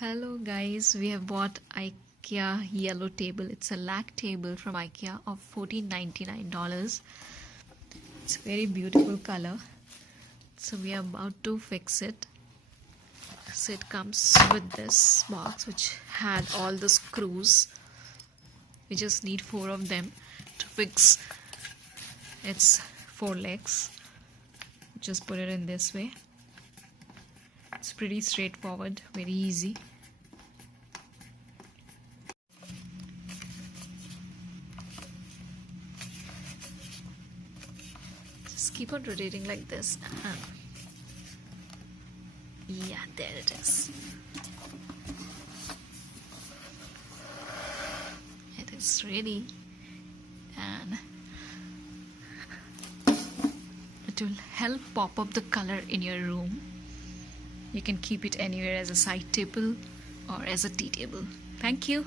Hello guys, we have bought Ikea yellow table. It's a Lack table from Ikea of $14.99. It's a very beautiful color. So we are about to fix it. So it comes with this box which had all the screws. We just need 4 of them to fix its 4 legs. Just put it in this way. It's pretty straightforward, very easy. Just keep on rotating like this. Yeah, there it is. It is ready, and it will help pop up the color in your room. You can keep it anywhere as a side table or as a tea table. Thank you.